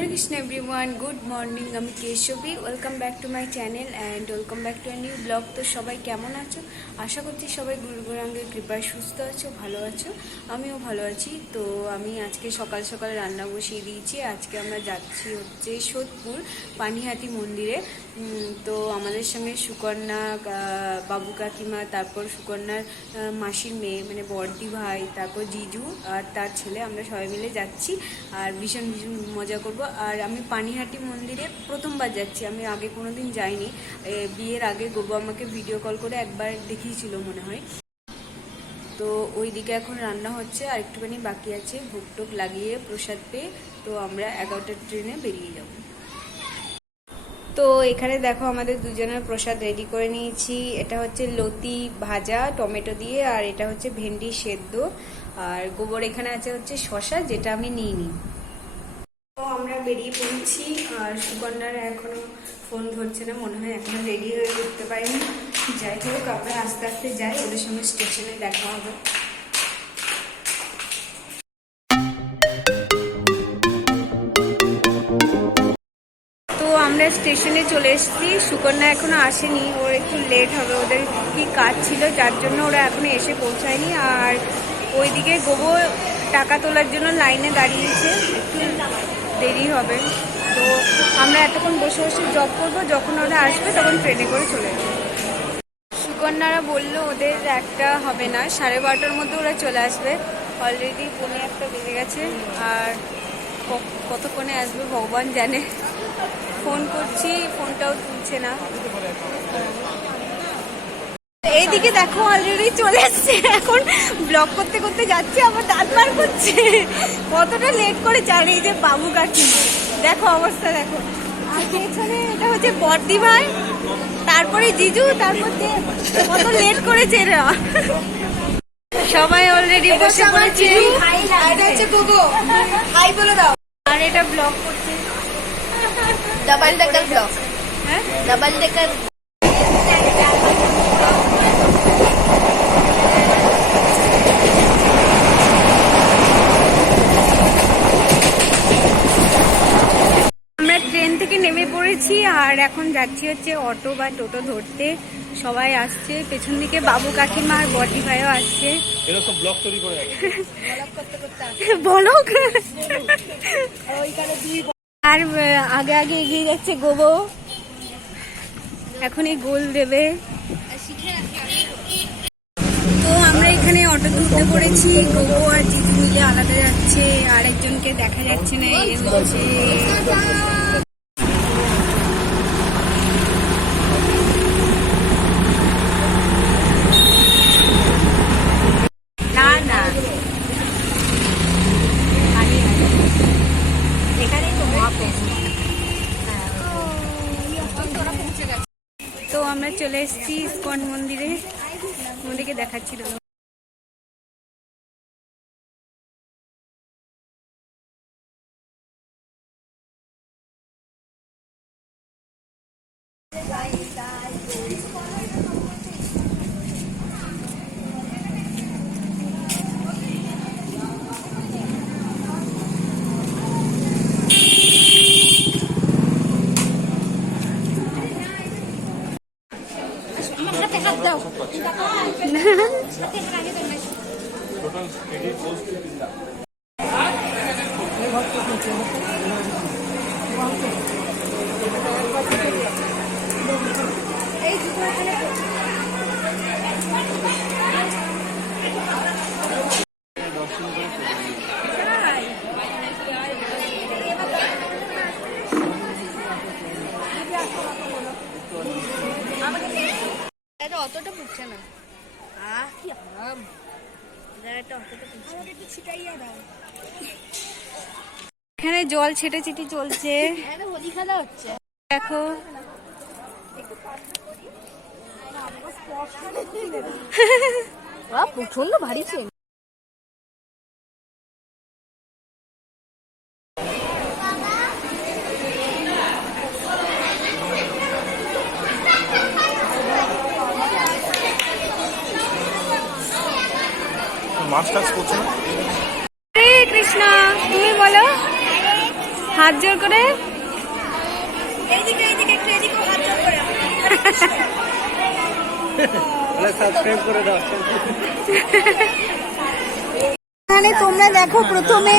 হরে Krishna everyone, good morning. আমি Keshabi. Welcome back to my channel and welcome back to new blog. তো সবাই কেমন আছো? আশা করছি সবাই গুরু গৌরাঙ্গের কৃপায় সুস্থ আছো, ভালো আছো। আমিও ভালো আছি। তো আমি আজকে সকাল সকাল রান্না বসিয়ে দিয়েছি। আজকে আমরা যাচ্ছি হচ্ছে সোদপুর পানিহাটি মন্দিরে। তো আমাদের সঙ্গে সুকন্যা, বাবু কাকিমা, তারপর সুকন্যার মাসির মেয়ে মানে বড়দি ভাই, তারপর জিজু আর তার ছেলে, আমরা সবাই মিলে যাচ্ছি। আর ভীষণ ভীষণ মজা করব। আর আমি পানিহাটি মন্দিরে প্রথমবার যাচ্ছি, আমি আগে কোনোদিন যাইনি। বিয়ের আগে গোবু আমাকে ভিডিও কল করে একবার দেখিয়েছিল মনে হয়। তো ওই দিকে এখন রান্না হচ্ছে, আর একটুখানি বাকি আছে, ভোগ টোক লাগিয়ে প্রসাদ পেয়ে তো আমরা 11টার ট্রেনে বেরিয়ে যাব। তো এখানে দেখো আমাদের দুজনের প্রসাদ রেডি করে নিয়েছি। এটা হচ্ছে লতি ভাজা টমেটো দিয়ে, আর এটা হচ্ছে ভেন্ডি সেদ্ধ, আর গোবর এখানে আছে হচ্ছে শশা, যেটা আমি নিইনি। তো আমরা বেরিয়ে পড়েছি, আর সুকন্যার এখনো ফোন ধরছে না, মনে হয় এখনো রেডি হয়ে উঠতে পারিনি। যাই হোক, আমরা আস্তে আস্তে যাই, ওদের সঙ্গে স্টেশনে দেখা হবে। তো আমরা স্টেশনে চলে এসেছি। সুকন্যা এখনো আসেনি, ওর একটু লেট হবে, ওদের কি কাজ ছিল যার জন্য ওরা এখনো এসে পৌঁছায়নি। আর ওইদিকে গোবো টাকা তোলার জন্য লাইনে দাঁড়িয়েছে, একটু দেরি হবে। তো আমরা এতক্ষণ বসে বসে জব করবো, যখন ওরা আসবে তখন ট্রেনে করে চলে যাবো। সুকন্যারা বললো ওদের একটা হবে না, 12:30টার মধ্যে ওরা চলে আসবে। অলরেডি 1:45 বেজে গেছে, আর কতক্ষণে আসবে ভগবান জানে। ফোন করছি, ফোনটাও তুলছে না। এইদিকে দেখো অলরেডি চলে আসছে, এখন ব্লগ করতে করতে যাচ্ছে, আবার দাঁত বার করছে। কতটা লেট করে জানি যে বাবু কাকিমা, দেখো অবস্থা দেখো। আর পেছনে এটা হচ্ছে বড়দি ভাই, তারপরে জিজু, তারপর কত লেট করেছে এরা। সবাই অলরেডি বসে পড়েছে। আর এটা ব্লগ করছে, डबल डेकर ब्लॉक। হ্যাঁ डबल डेकर আমরা ট্রেন থেকে নেমে পড়েছি, আর এখন যাচ্ছি হচ্ছে অটো বা টোটো ধরতে। সবাই আসছে, পেছন দিকে বাবু কাকিমা আর বড়দি ভাইও আসছে। ব্লগ আর আগে আগে এগিয়ে যাচ্ছে গোবো, এখন এই গোল দেবে। তো আমরা এখানে অটো ধরতে পড়েছি, গোবো আর জিজু মিলে আলাদা যাচ্ছে, আর একজনকে দেখা যাচ্ছে না, এ হচ্ছে তো আমরা চলে এসেছি ইসকন মন্দিরে, মন্দিরকে দেখাচ্ছিল। অতটা পুড়ছে না। এখানে জল ছেটে ছিটি চলছে, হোলি খেলা হচ্ছে দেখো। প্রচন্ড ভারী চেন। হরে কৃষ্ণ, তুমি বলো। হাত জোর করে। এইদিকে এইদিকে একটু এদিকেও হাত জোর করে। সাবস্ক্রাইব করে দাও। এখানে তোমরা দেখো প্রথমে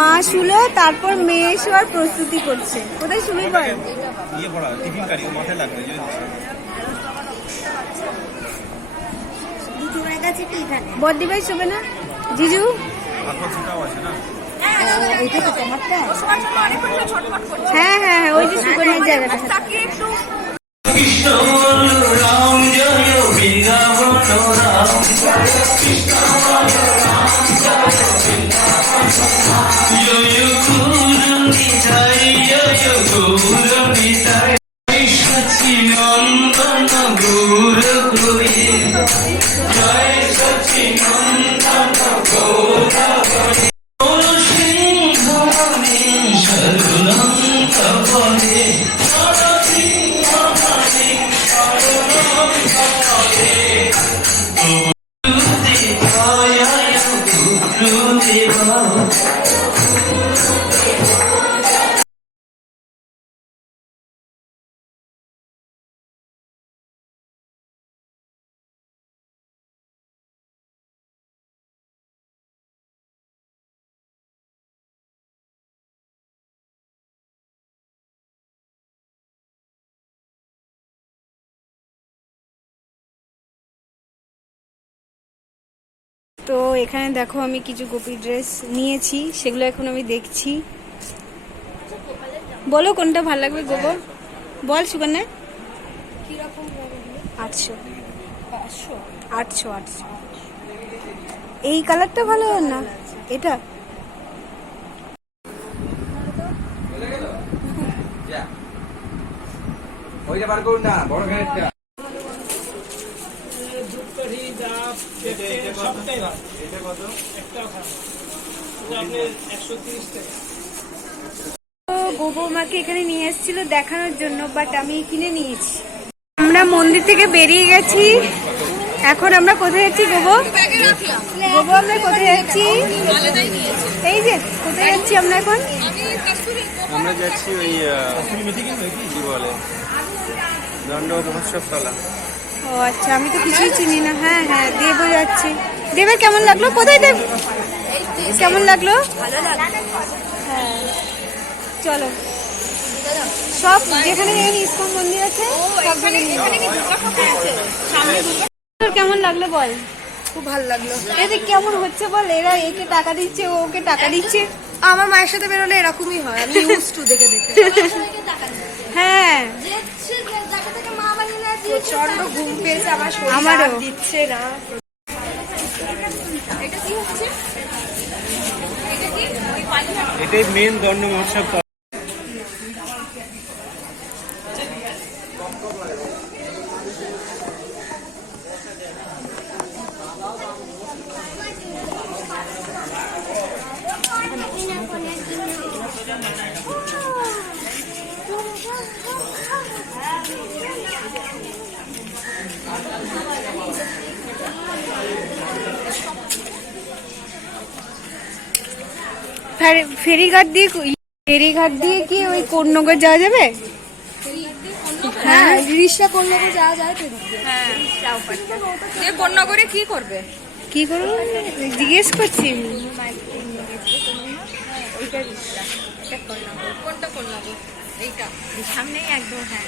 মা শুলো, তারপর মেয়ে শোয়ার প্রস্তুতি করছে। কোথায় শুবি বল? ইয়ে পড়া টিফিন কারি মাথায় লাগবে যে দুজনের কাছে কি এখানে? বদ্দি ভাই শোবে না? জিজু মাথা ছোটাও আছে না। এইটা তো তোমারটা। হ্যাঁ হ্যাঁ হ্যাঁ, ওই যে সুগনের জায়গাটা। তাকে একটু তো এখানে দেখো আমি কিছু গোপী ড্রেস নিয়েছি, সেগুলো এখন আমি দেখছি। বলো কোনটা ভালো লাগবে গোবো, বল সুগন্যা। কিরকম 800 500 800 800। এই কালারটা ভালো না এটা? ওইটা বার করুন না, বড় গাড়িটা। গোবো মাকে এখানে নিয়ে এসেছিল দেখানোর জন্য, বাট আমি কিনে নিয়েছি। আমরা মন্দির থেকে বেরিয়ে গেছি, এখন আমরা কোথায় যাচ্ছি গোবো? গোবো আমরা কোথায় যাচ্ছি? এই যে কোথায় যাচ্ছি আমরা এখন? আমরা যাচ্ছি ওই কি বলে দণ্ড মহোৎসব তলা। ও আচ্ছা, আমি তো কিছুই চিনি না। হ্যাঁ হ্যাঁ, দেবও যাচ্ছি। দেবের কেমন লাগলো? কোথায় দেব? কেমন লাগলো? হ্যাঁ চলো, সব যেখানে যেখানে ইস্কন মন্দির আছে সব তোর কেমন লাগলো বল? খুব ভালো লাগলো। এতে কেমন হচ্ছে বল? এরা একে টাকা দিচ্ছে, ও ওকে টাকা দিচ্ছে। আমার মায়ের সাথে বেরোলে এরকমই হয়, আমি ইউজ টু দেখে দেখে। হ্যাঁ প্রচন্ড ঘুম পেয়েছে আমার, আমারও। দিচ্ছে না। এটাই মেন দণ্ড মহোৎসব তলা। ফেরিঘাট দিয়ে কি ওই কোন্নগর যাওয়া যাবে? হ্যাঁ, রিক্সা করলে তো যাওয়া যায় তো। হ্যাঁ যে কন্যাগরে কি করবে? কি করবো জিজ্ঞেস করছি। কোনটা কন্যাগর? এইটা সামনেই একদম। হ্যাঁ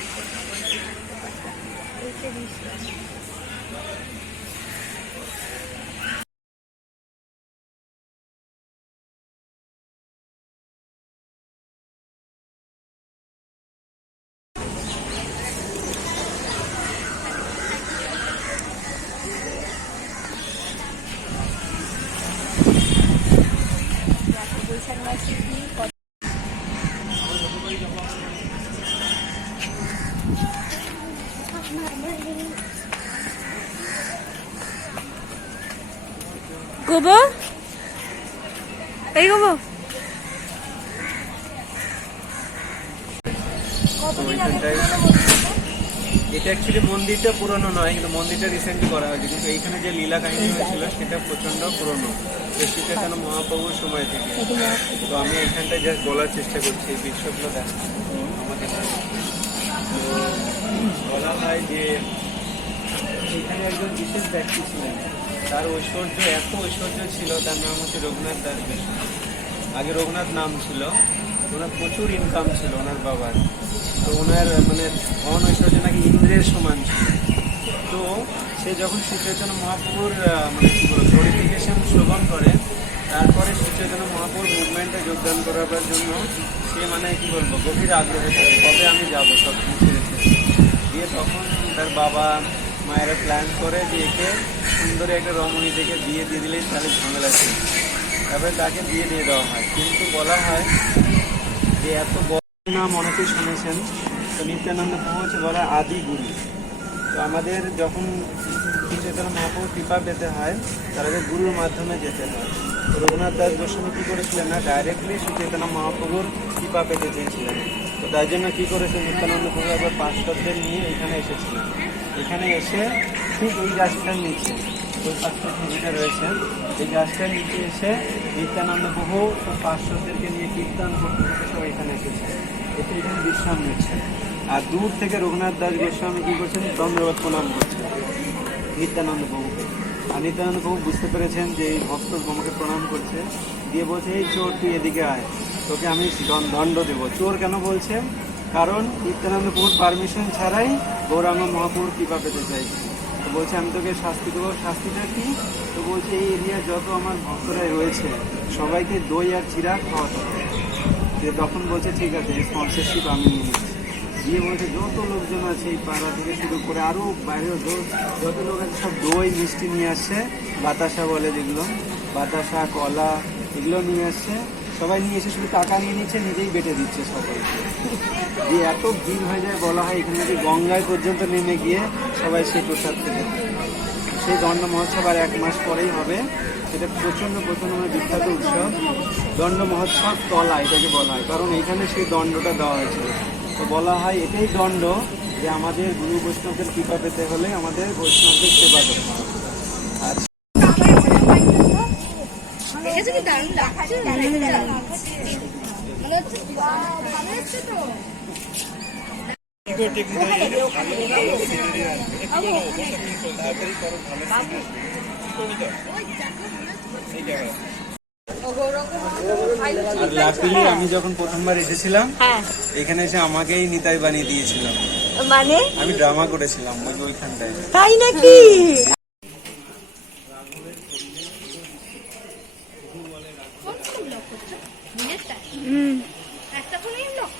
গোবো, এই গোবো, এটা অ্যাকচুয়ালি মন্দিরটা পুরনো নয়, কিন্তু মন্দিরটা রিসেন্টলি করা হয়েছে, কিন্তু এইখানে যে লীলা কাহিনী হয়েছিল সেটা প্রচন্ড পুরনো। শ্রীচৈতন্য মহাপ্রভুর সময় থেকে। তো আমি এখানটায় জাস্ট বলার চেষ্টা করছি এই দৃশ্যগুলো দেখা আমাদের। তো বলা হয় যে এখানে একজন বিশেষ ব্যক্তি ছিলেন, তার ঐশ্বর্য এত ঐশ্বর্য ছিল, তার নাম হচ্ছে রঘুনাথ দাস বসু। আগে রঘুনাথ নাম ছিল, ওনার প্রচুর ইনকাম ছিল ওনার বাবার। তো ওনার মানে ধন ঐশ্বর্য নাকি ইন্দ্রের সমান ছিল। তো সে যখন শ্রীচৈতন্য মহাপ্রভুর মানে কী বলবো গ্লোরিফিকেশন শ্রবণ করে, তারপরে শ্রীচৈতন্য মহাপ্রভুর মুভমেন্টে যোগদান করার জন্য সে মানে কী বলবো গভীর আগ্রহে থাকে, কবে আমি যাবো সব কিছু ছেড়ে দিয়ে। তখন তার বাবা মায়েরা প্ল্যান করে যে একে সুন্দর একটা রমণী থেকে বিয়ে দিয়ে দিলেই তাহলে ঝামেলা ছিল। তারপরে তাকে বিয়ে দিয়ে দেওয়া হয়। কিন্তু বলা হয় যে এত বড় নাম অনেকেই শুনেছেন, তো নিত্যানন্দ প্রভু হচ্ছে বলা আদি গুরু। তো আমাদের যখন শ্রীচৈতন্য মহাপ্রভুর কৃপা পেতে হয়, তাদের গুরুর মাধ্যমে যেতে হয়। তো রঘুনাথ দাস গোস্বামী কী করেছিলেন না, ডাইরেক্টলি শ্রীচৈতন্য মহাপ্রভুর কৃপা পেতে চেয়েছিলেন। তো তার জন্য কী করেছে, নিত্যানন্দ প্রভু একবার পার্শ্বদের নিয়ে এখানে এসেছিলেন। এখানে এসে ঠিক এই গাছটার নিচে, ওই পাঁচটা ছবিটা রয়েছে, এই গাছটার নিচে এসে নিত্যানন্দ প্রভু পার্শ্বদেরকে নিয়ে কীর্তন করতে করতে সব এখানে এসেছে। এতে এখানে বিশ্রাম নিচ্ছে। আর দূর থেকে রঘুনাথ দাস গোস্বামী কী করছেন, দণ্ডবত প্রণাম করছেন নিত্যানন্দ প্রভুকে। আর নিত্যানন্দ প্রভু বুঝতে পেরেছেন যে এই ভক্ত আমাকে প্রণাম করছে, দিয়ে বলছে এই চোর তুই এদিকে আয়, তোকে আমি দণ্ড দেবো। চোর কেন বলছে, কারণ নিত্যানন্দ প্রভুর পারমিশন ছাড়াই গৌরাঙ্গ মহাপ্রভুর কৃপা পেতে চাইছে। তো বলছে আমি তোকে শাস্তি দেবো। শাস্তিটা কি? তো বলছে এই এরিয়া যত আমার ভক্তরাই রয়েছে সবাইকে দই আর চিরা খাওয়াতে হবে। তখন বলছে ঠিক আছে, স্পন্সরশিপ আমি নিয়ে নিচ্ছি। দিয়ে বলছে যত লোকজন আছে এই পাড়া থেকে শুরু করে আরও বাইরেও যত লোক আছে সব দই মিষ্টি নিয়ে আসছে, বাতাসা বলে যেগুলো, বাতাসা কলা এগুলো নিয়ে আসছে। সবাই নিয়ে এসে শুধু টাকা নিয়ে নিচ্ছে, নিজেই বেটে দিচ্ছে সবাইকে। দিয়ে এত ভিড় হয়ে যায়, বলা হয় এখানে যদি গঙ্গায় পর্যন্ত নেমে গিয়ে সবাই সেই প্রসাদ খেতে। সেই দণ্ড মহোৎসব আর 1 মাস পরেই হবে। সেটা প্রচণ্ড মানে বিখ্যাত উৎসব দণ্ড মহোৎসব তলা এটাকে বলা হয়, কারণ এখানে সেই দণ্ডটা দেওয়া হয়েছিল। তো বলা হয় এটাই দণ্ড যে আমাদের গুরু বৈষ্ণবদের কৃপা পেতে হলে আমাদের বৈষ্ণবদের সেবা করতে হবে। আর দেখেছো কি দারুণ লাগছে, মনে হচ্ছে ভালো হচ্ছে তো। আর লাকিলি আমি যখন প্রথমবার এসেছিলাম এখানে এসে আমাকেই নিতাই বানিয়ে দিয়েছিলাম। মানে আমি ড্রামা করেছিলাম ওইখানটায়। তাই নাকি? একটা ফোনেই ব্লগ।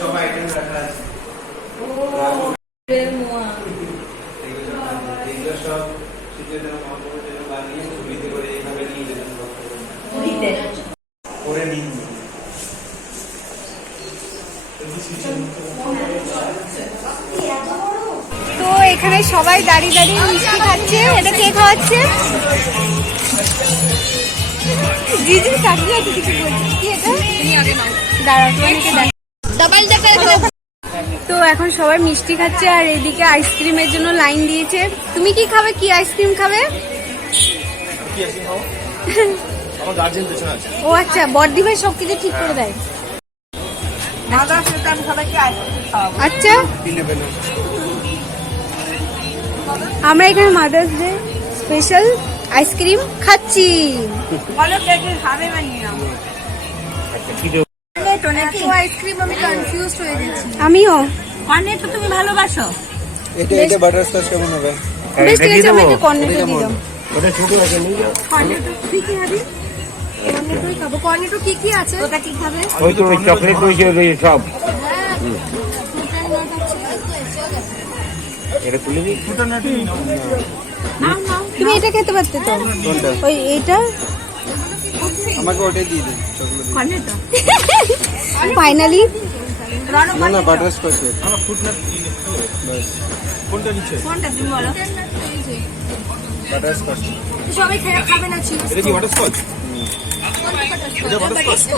সব আইটেম রাখা আছে। এগুলো সব শ্রীচৈতন্য মহাপ্রভুর জন্য বানিয়ে ঝুড়িতে করে এইভাবে নিয়ে যেতেন করে নিন। তো এখানে সবাই দাঁড়িয়ে দাঁড়িয়ে মিষ্টি খাচ্ছে। এটা কে খাওয়াচ্ছে? জিজি তাকিয়ে আছে কিছু বলছে। কি এটা? দাঁড়াও তোমাকে দেখ। ডাবল দেখা। তো এখন সবাই মিষ্টি খাচ্ছে আর এদিকে আইসক্রিমের জন্য লাইন দিয়েছে। তুমি কি খাবে? কি আইসক্রিম খাবে? ও আচ্ছা, বড়দি ভাই সবকিছু ঠিক করে দেয়। মাদার্স ডেতে আমি সবাইকে আইসক্রিম খাওয়াবো। আচ্ছা, কি নেবে না? আমরা এখানে মাদার্স ডে স্পেশাল আইসক্রিম খাচ্ছি। বলো কে কে খাবে বা নিয়ে নাও। আচ্ছা কি দেবো? তো নাকি আইসক্রিম আমি কনফিউজ হয়ে গেছি। আমিও। কর্নেটো তুমি ভালোবাসো? এটা বাটারস্কচ কেমন হবে? বেশ ঠিক আছে, আমাকে কর্নেটো দিয়ে দাও। ওটা ছোট আছে নিয়ে যাও। কর্নেটো কি কি খাবি? কর্নেটোই খাবো। কর্নেটো কি কি আছে? ওটা কি খাবে? ওই তো ওই চকলেট রয়েছে ওই সব এটা তুলে দিই তুমি এটা খেতে পারতে তো, কোনটা? ওই এইটা। আমাকে ওটাই দিয়ে দিন চকলেট। কর্নেটো। ফাইনালি না না বাটারস্কচ বাস। কোনটা তুমি বলো? বাটারস্কচ। সবাই খাবে না চিজ।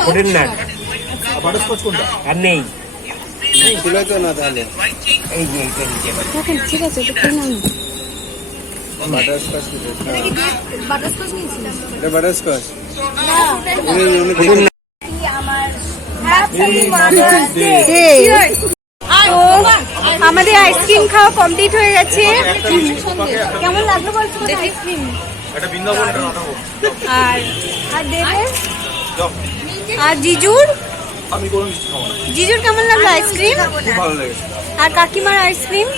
ওদের না আর নেই ছিল তো না তাহলে এই যে এইটা নিচে দেখেন, ঠিক আছে, এটা খেয়ে নাও। বাটারস্কচ। বাটারস্কচ নিয়েছিলাম। এটা butterscotch. Happy mother's day. Hey, তো আমাদের আইসক্রিম খাওয়া কমপ্লিট হয়ে গেছে। কেমন লাগলো বলছো আইসক্রিম? আর আর দেবে আর জিজুর জিজুর কেমন লাগলো আইসক্রিম? ভালো লেগেছে। আর কাকিমার আইসক্রিম?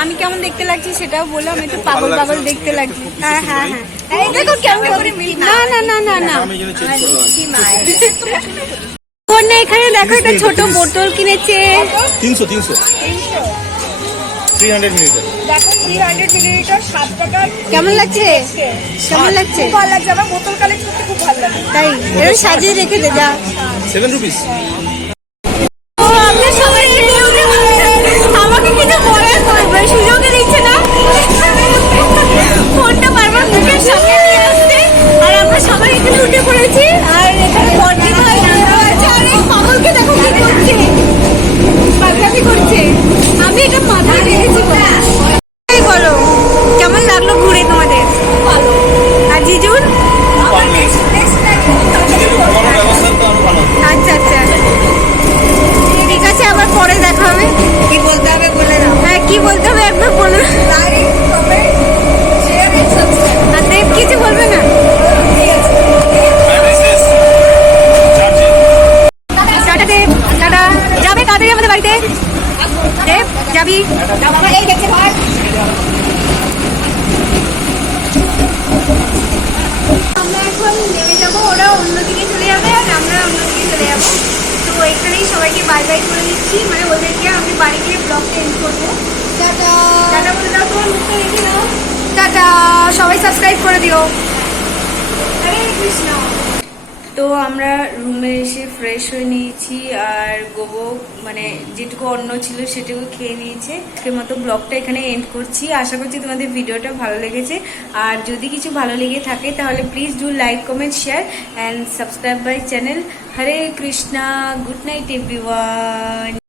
আমি কেমন দেখতে লাগছি সেটাও বলো। আমি একটু পাগল পাগল দেখতে লাগছি। হ্যাঁ হ্যাঁ হ্যাঁ, এই দেখো কেমন করে। না না না না না, আমি যেন চেঞ্জ করলাম। কন্যা এখানে দেখো একটা ছোট বোতল কিনেছে। 300 300 মিলিলিটার। দেখো 300 মিলিলিটার 7 টাকা। কেমন লাগছে? কেমন লাগছে? খুব ভালো লাগছে। আমার বোতল কালেক্ট করতে খুব ভালো লাগে। তাই এরকম সাজিয়ে রেখে দে যা। 7 রুপিস। ও, আপনার সবাই আমাকে কিছু বলার সুযোগই দিচ্ছে না। ফোনটা বারবার মুখের সামনে নিয়ে আসছে, আর আমরা সবাই এখানে উঠে পড়েছি। আর এখানে বর্দি ভাই আছে, আর এই পাগলকে দেখো কি করছে, পাগলামি করছে। আমি এটা মাথায় রেখেছি বলে। এই বলো কেমন লাগলো ঘুরে তোমাদের? ভালো। আর জিজুর? আচ্ছা আচ্ছা, ঠিক আছে, আবার পরে দেখা হবে। কি বলতে হবে বলে দাও। হ্যাঁ, কি বলতে হবে একবার বলো। Like, comment, share and subscribe. আর দেব কিছু বলবে না? Tata Dev, tata. যাবে তাড়াতাড়ি আমাদের বাড়িতে। দেব যাবি? এই দেখতে ভাই। আমরা এখন নেমে যাবো, ওরা অন্যদিকে চলে যাবে আর আমরা অন্যদিকে চলে যাবো। তো এখানেই সবাইকে বাই বাই করে দিচ্ছি, মানে ওদেরকে আমি বাড়ি গিয়ে ব্লগ চেঞ্জ করবো। টাটা টাটা বলে দাও, তোমার মুখটা রেখে দাও। টাটা, সবাই সাবস্ক্রাইব করে দিও। হরে কৃষ্ণ। তো আমরা রুমে এসে ফ্রেশ হয়ে নিয়েছি, আর গোবো মানে যেটুকু অন্ন ছিল সেটুকু খেয়ে নিয়েছে। এর মতো ব্লগটা এখানে এন্ড করছি। আশা করছি তোমাদের ভিডিওটা ভালো লেগেছে, আর যদি কিছু ভালো লেগে থাকে তাহলে please do like, comment, share and subscribe my channel. Hare Krishna. Good night everyone.